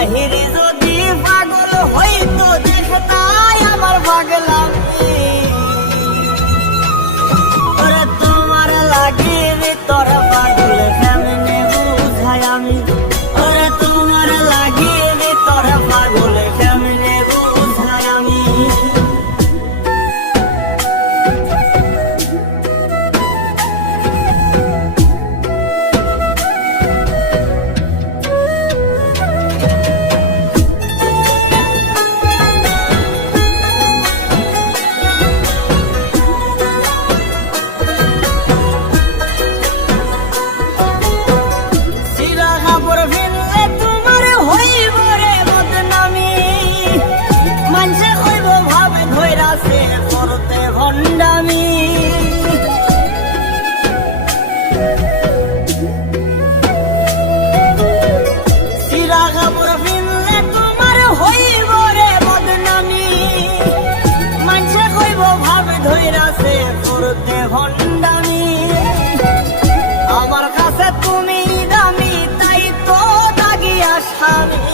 বাহিরে যদি পাগল হইতো দেখতাই আমার পাগলামি। ওরে তোমার লাগে ভিতর পাগল কেমনে বুঝাই আমি। ওরে তোমার লাগে ভিতর পাগল কেমনে বুঝাই আমি। ভণ্ডামি সিরা কাপড় পিনলে তোমার হইব রে বদনামি। মানুষে কইব ভাবে ধইরাছে করতে ভণ্ডামি। আমার কাছে তুমি দামি তাই তো দাগিয়া স্বামী।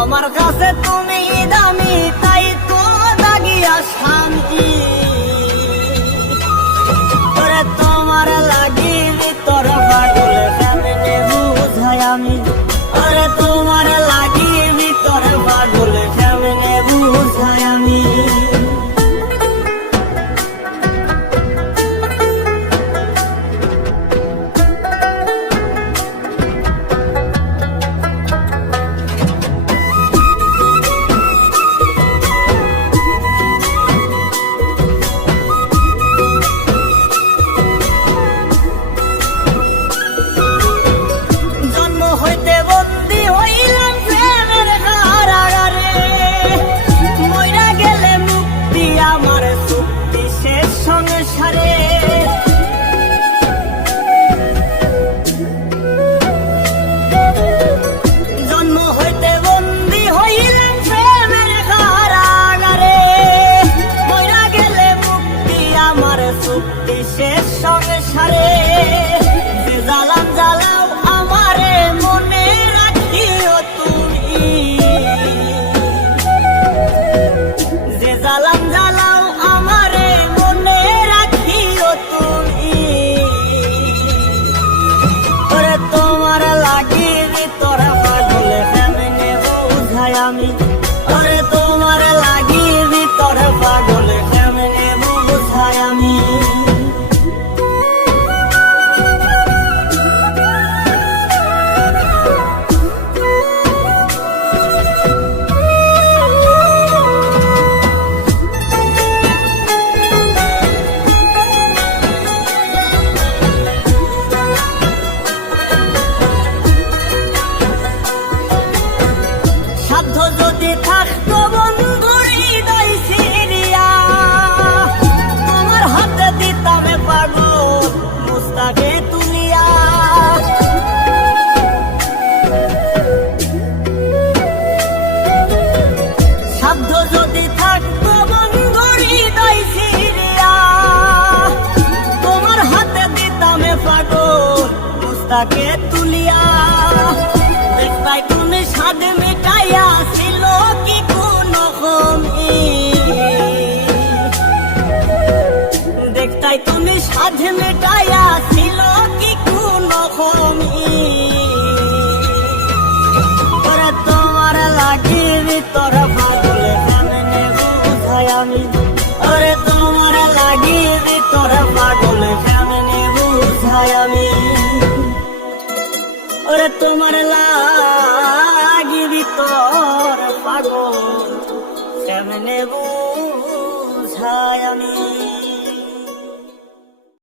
আমার কাছে তুমি দামি তাই তো দাগিয়া শান্তি। ওরে তোমার লাগি ভিতর পাগল কেমনে বুঝাই আমি। ওরে তোমার লাগি ভিতর পাগল কেমনে বুঝাই আমি। জন্ম হইতে বন্দি হইলাম প্রেমের কারাগারে। মইরা গেলে মুক্তি আমার চুক্তি শেষ সংসারে। যে জ্বালাম জ্বালাও আমারে মনে রাখিও তুমি। যে জ্বালাম জ্বালাও আমারে মনে রাখিও তুমি। ওরে তোমার লাগি ভিতর পাগল কেমনে বুঝাই আমি। ওরে তোমার লাগি ভিতর পাগল কেমনে বুঝাই আমি। সাধ্য যদি থাকতো বন্ধুর হৃদয় সিরিয়া তোমার হাতে দিতাম পাগল মুস্তাকে তুলিয়া। সাধ্য যদি থাকতো বন্ধুর হৃদয় সিরিয়া তোমার হাতে দিতাম পাগল মুস্তাকে তুলিয়া। দেখতাই তুমি স্বাদ মিটাইয়া ছিল কি কোন কমি। দেখতাই তুমি স্বাদ মিটাইয়া ছিল কি কোন কমি। ওরে তোমার লাগি ভিতর পাগল কেমনে বুঝাই আমি। ওরে তোমার লাগি ভিতর পাগল কেমনে বুঝাই আমি। ওরে তোমার লাগি ভিতর পাগল কেমনে